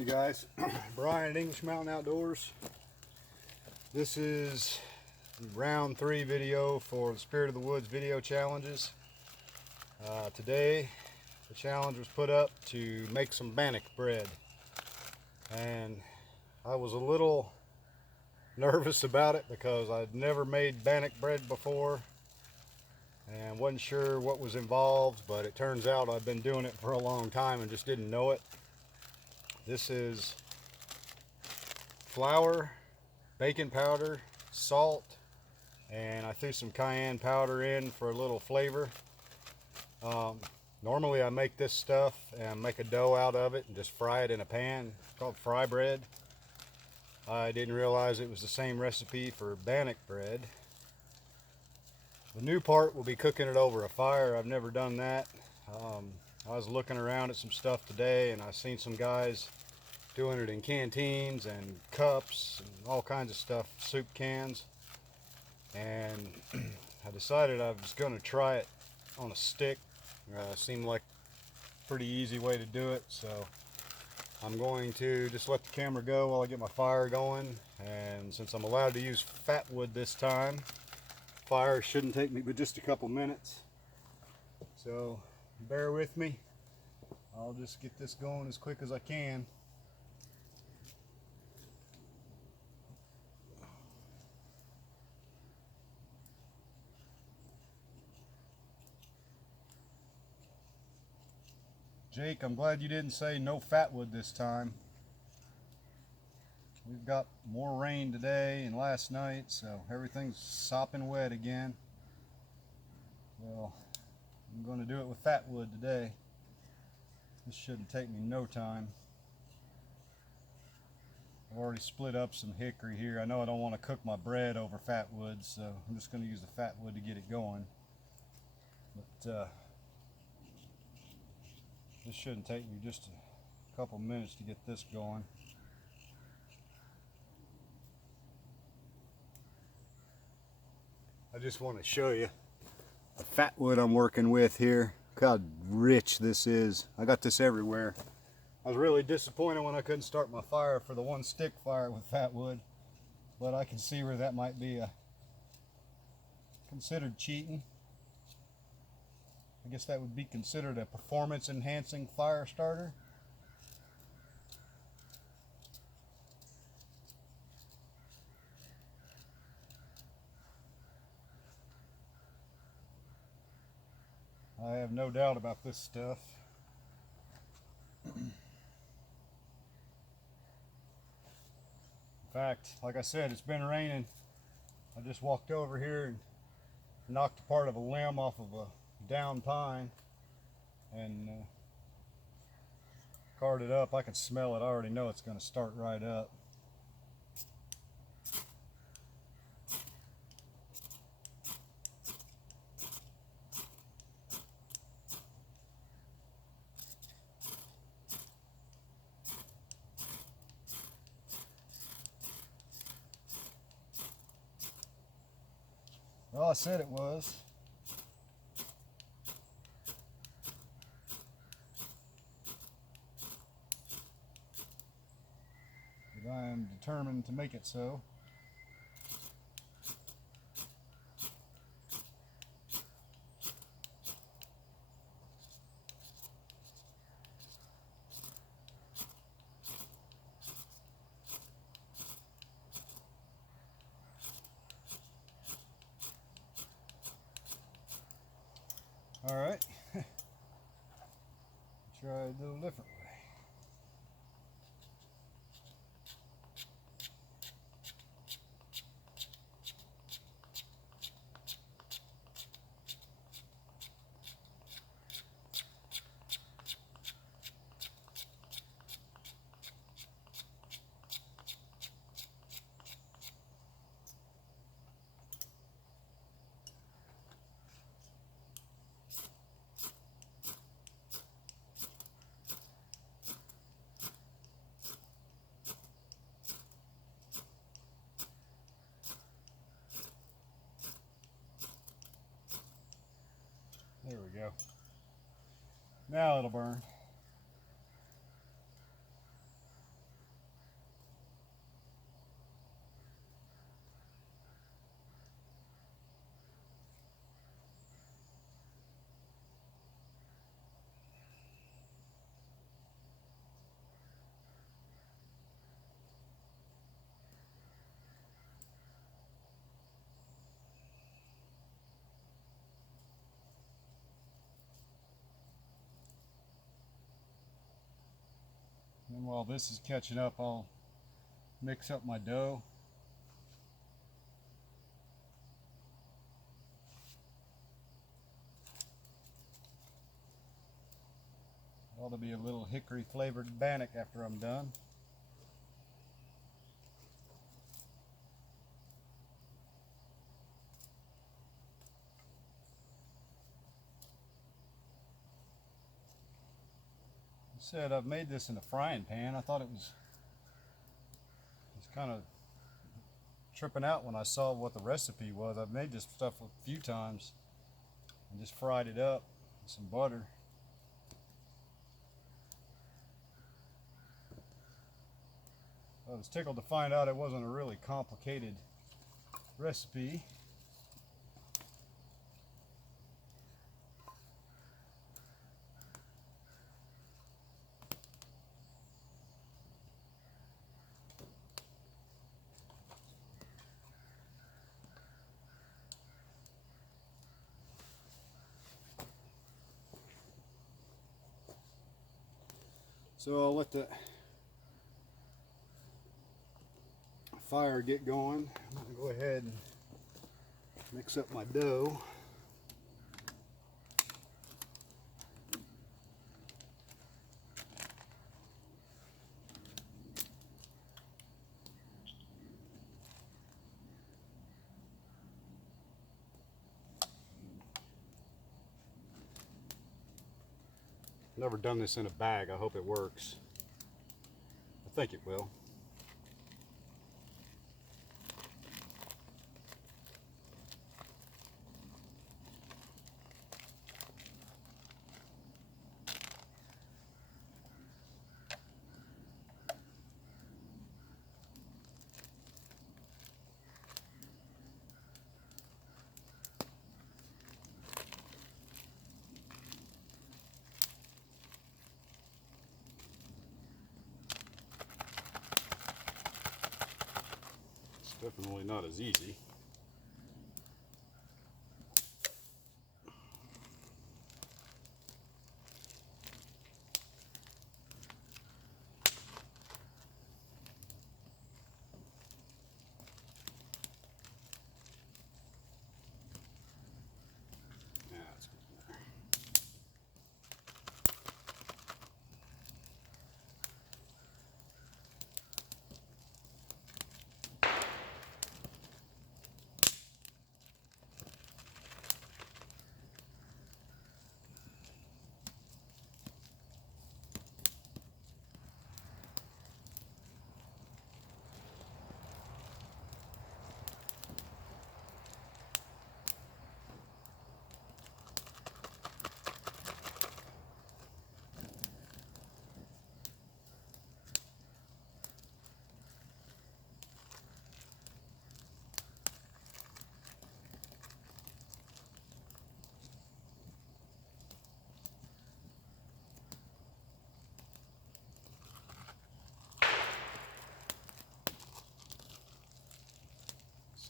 Hey guys, Brian at English Mountain Outdoors. This is round 3 video for the Spirit of the Woods video challenges. Today the challenge was put up to make some bannock bread, and I was a little nervous about it because I'd never made bannock bread before and wasn't sure what was involved, but it turns out I've been doing it for a long time and just didn't know it. This is flour, baking powder, salt, and I threw some cayenne powder in for a little flavor. Normally I make this stuff and make a dough out of it and just fry it in a pan. It's called fry bread. I didn't realize it was the same recipe for bannock bread. The new part will be cooking it over a fire. I've never done that. I was looking around at some stuff today and I seen some guys doing it in canteens and cups and all kinds of stuff, soup cans, and I decided I was going to try it on a stick. Seemed like a pretty easy way to do it, so I'm going to just let the camera go while I get my fire going. And since I'm allowed to use fat wood this time, fire shouldn't take me but just a couple minutes, so bear with me. I'll just get this going as quick as I can. Jake, I'm glad you didn't say no fat wood this time. We've got more rain today and last night, so everything's sopping wet again. Well, I'm going to do it with fat wood today. This shouldn't take me no time. I've already split up some hickory here. I know I don't want to cook my bread over fat wood, so I'm just going to use the fat wood to get it going. But this shouldn't take me just a couple minutes to get this going. I just want to show you the fat wood I'm working with here. Look how rich this is. I got this everywhere. I was really disappointed when I couldn't start my fire for the one stick fire with fat wood, but I can see where that might be considered cheating. I guess that would be considered a performance enhancing fire starter. I have no doubt about this stuff. In fact, like I said, it's been raining. I just walked over here and knocked part of a limb off of a down pine and carved it up. I can smell it. I already know it's going to start right up. Well, I said it was. But I am determined to make it so. All right. Try it a little different way. There we go. Now it'll burn. And while this is catching up, I'll mix up my dough. Ought to be a little hickory flavored bannock after I'm done. Said I've made this in a frying pan. I thought it was kind of tripping out when I saw what the recipe was. I've made this stuff a few times and just fried it up with some butter. I was tickled to find out it wasn't a really complicated recipe. So I'll let the fire get going. I'm going to go ahead and mix up my dough. Never done this in a bag. I hope it works. I think it will. Definitely not as easy. Yeah, that's good.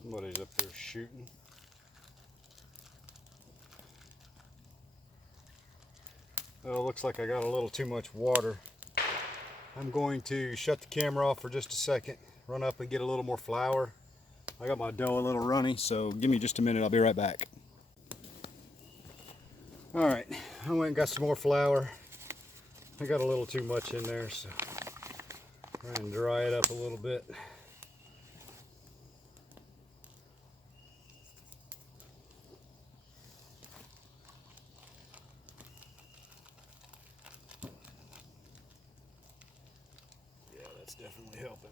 Somebody's up there shooting. Oh, looks like I got a little too much water. I'm going to shut the camera off for just a second, run up and get a little more flour. I got my dough a little runny, so give me just a minute. I'll be right back. All right, I went and got some more flour. I got a little too much in there, so try and dry it up a little bit. Yeah, that's definitely helping.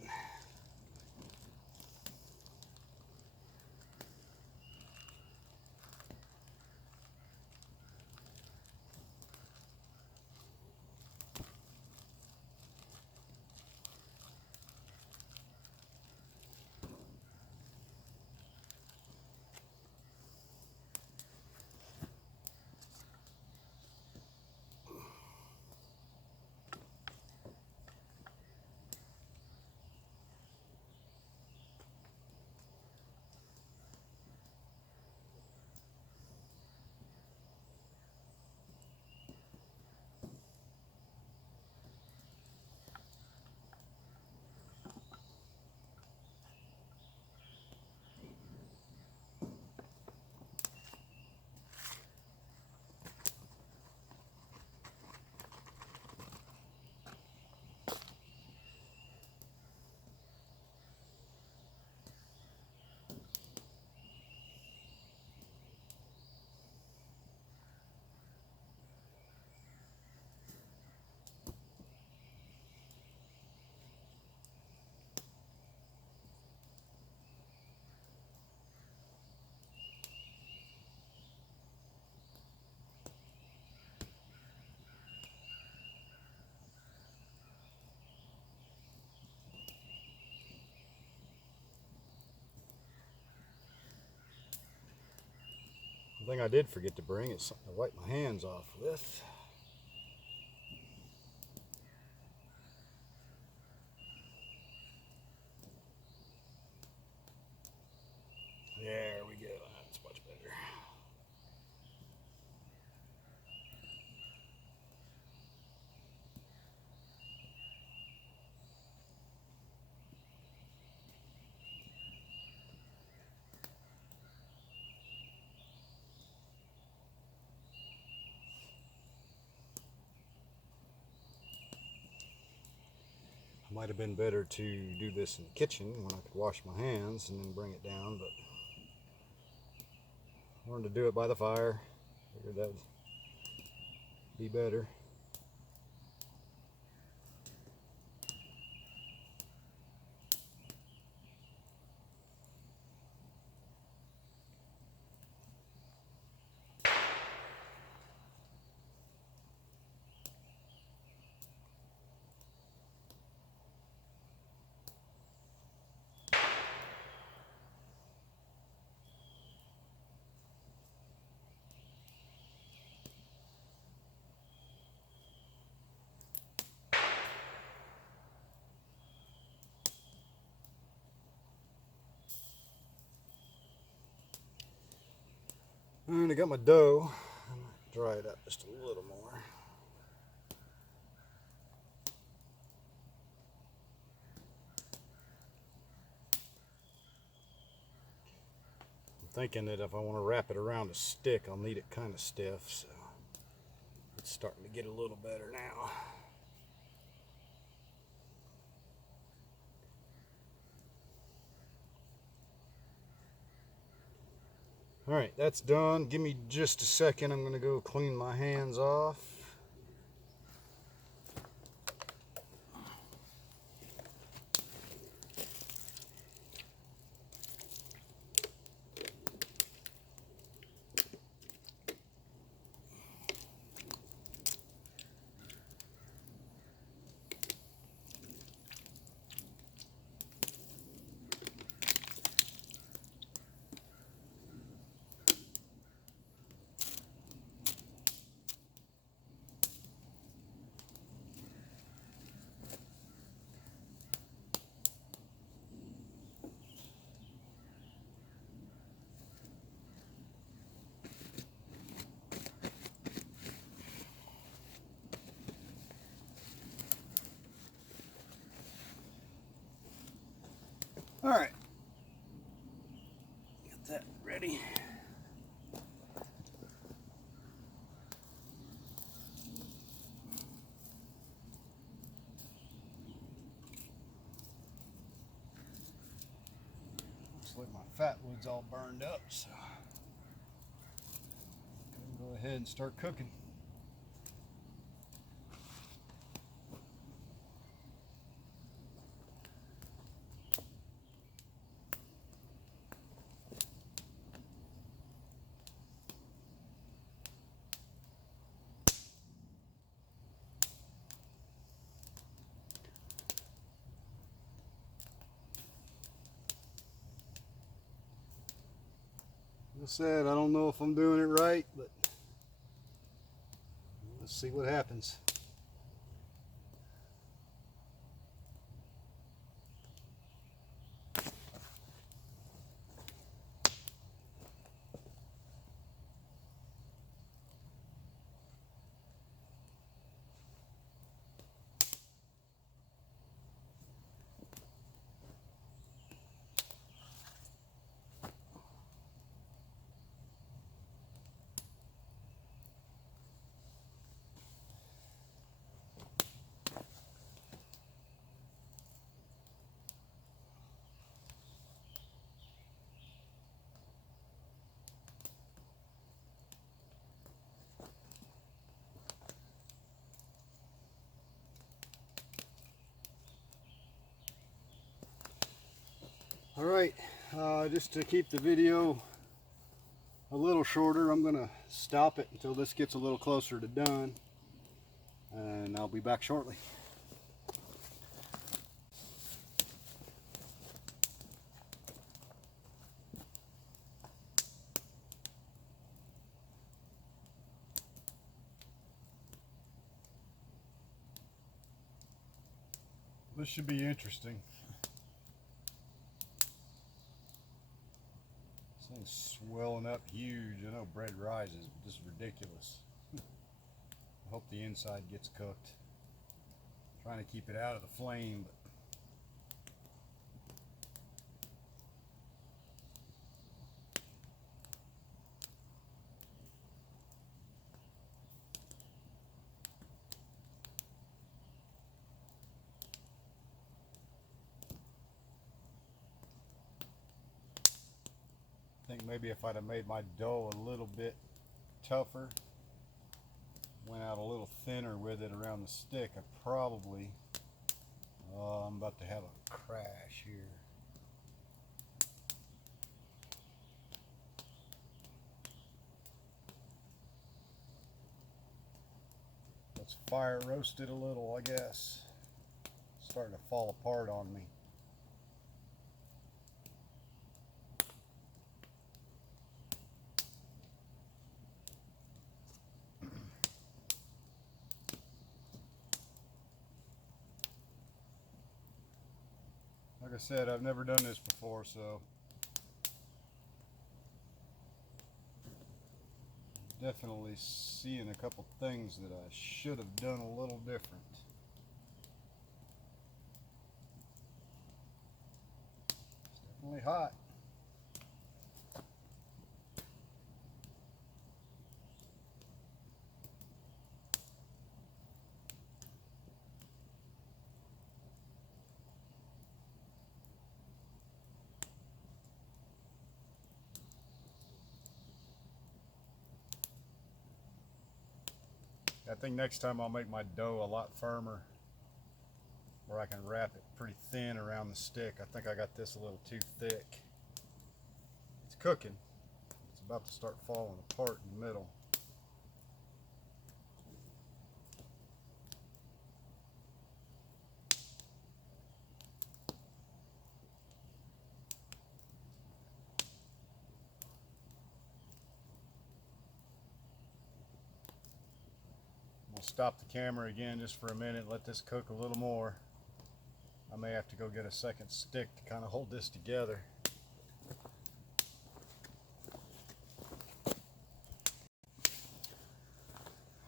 thing I did forget to bring is something to wipe my hands off with. There we go. That's much better. Might have been better to do this in the kitchen when I could wash my hands and then bring it down, but I wanted to do it by the fire. Figured that would be better. And I got my dough. I'm going to dry it up just a little more. I'm thinking that if I want to wrap it around a stick, I'll need it kind of stiff, so it's starting to get a little better now. Alright, that's done. Give me just a second. I'm going to go clean my hands off. Alright, get that ready. Looks like my fat wood's all burned up, so I'm gonna go ahead and start cooking. Like I said, I don't know if I'm doing it right, but let's see what happens. Alright, just to keep the video a little shorter, I'm going to stop it until this gets a little closer to done, and I'll be back shortly. This should be interesting. This thing's swelling up huge. I know bread rises, but this is ridiculous. I hope the inside gets cooked. I'm trying to keep it out of the flame, but I think maybe if I'd have made my dough a little bit tougher, went out a little thinner with it around the stick, I probably, I'm about to have a crash here. Let's fire roast it a little, I guess. It's starting to fall apart on me. Like I said, I've never done this before, so definitely seeing a couple things that I should have done a little different. It's definitely hot. I think next time I'll make my dough a lot firmer, where I can wrap it pretty thin around the stick. I think I got this a little too thick. It's cooking. It's about to start falling apart in the middle. I'll stop the camera again just for a minute, let this cook a little more. I may have to go get a second stick to kind of hold this together.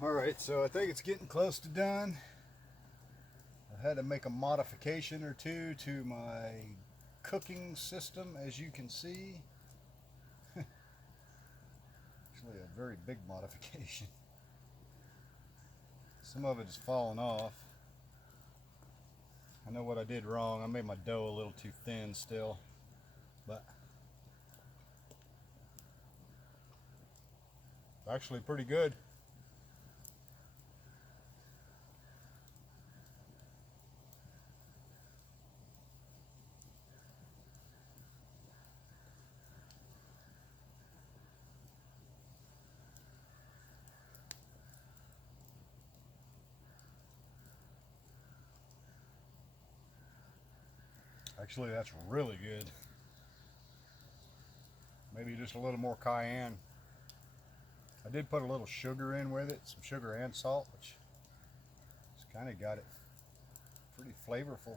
Alright, so I think it's getting close to done. I had to make a modification or two to my cooking system, as you can see. Actually a very big modification. Some of it is falling off. I know what I did wrong. I made my dough a little too thin still, but actually pretty good. Actually, that's really good. Maybe just a little more cayenne. I did put a little sugar in with it, some sugar and salt, which just kind of got it pretty flavorful.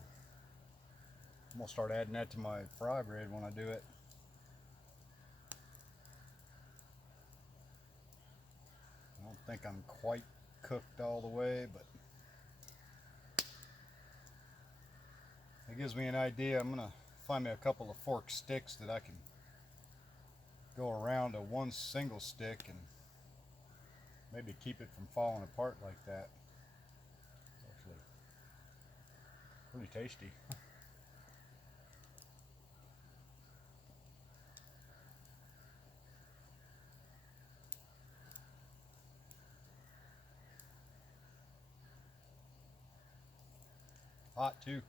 I'm gonna start adding that to my fry bread when I do it. I don't think I'm quite cooked all the way, but it gives me an idea. I'm gonna find me a couple of forked sticks that I can go around to one single stick and maybe keep it from falling apart like that. It's actually pretty tasty. Hot too.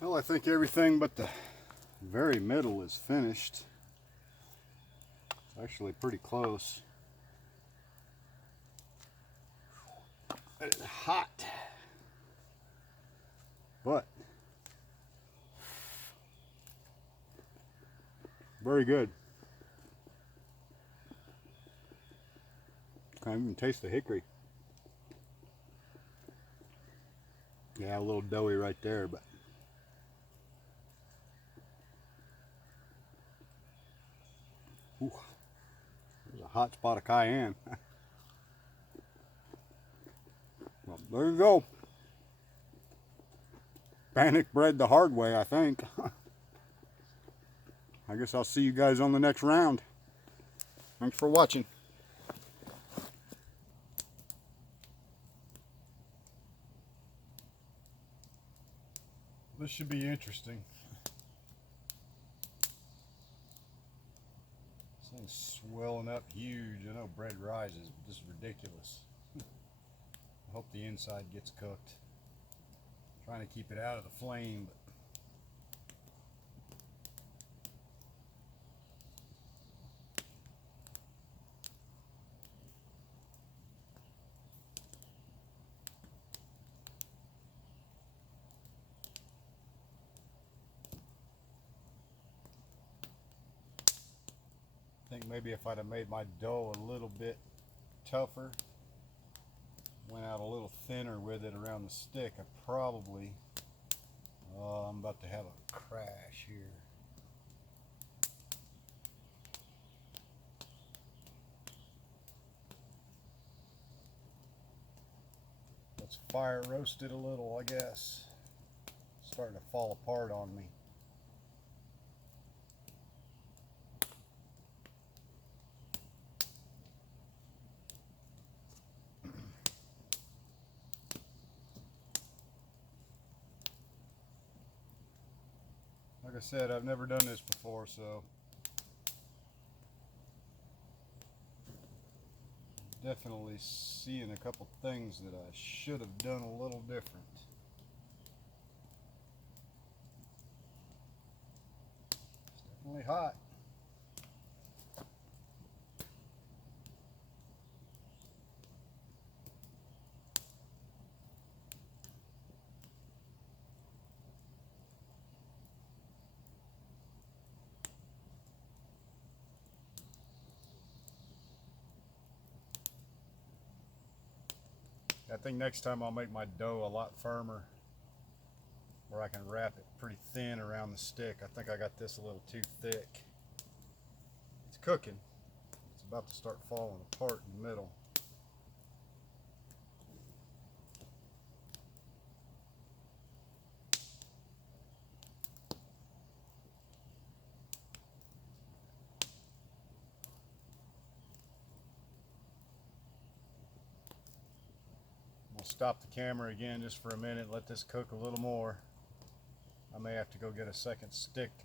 Well, I think everything but the very middle is finished. It's actually pretty close. It's hot, but very good. I can even taste the hickory. Yeah, a little doughy right there, but ooh, there's a hot spot of cayenne. Well, there you go. Bannock bread the hard way, I think. I guess I'll see you guys on the next round. Thanks for watching. This should be interesting. This thing's swelling up huge. I know bread rises, but this is ridiculous. I hope the inside gets cooked. I'm trying to keep it out of the flame, but I think maybe if I'd have made my dough a little bit tougher, went out a little thinner with it around the stick, I probably, I'm about to have a crash here. Let's fire roast it a little, I guess. It's starting to fall apart on me. Like I said, I've never done this before, so definitely seeing a couple things that I should have done a little different. It's definitely hot. I think next time I'll make my dough a lot firmer, where I can wrap it pretty thin around the stick. I think I got this a little too thick. It's cooking. It's about to start falling apart in the middle. We'll stop the camera again just for a minute, let this cook a little more. I may have to go get a second stick to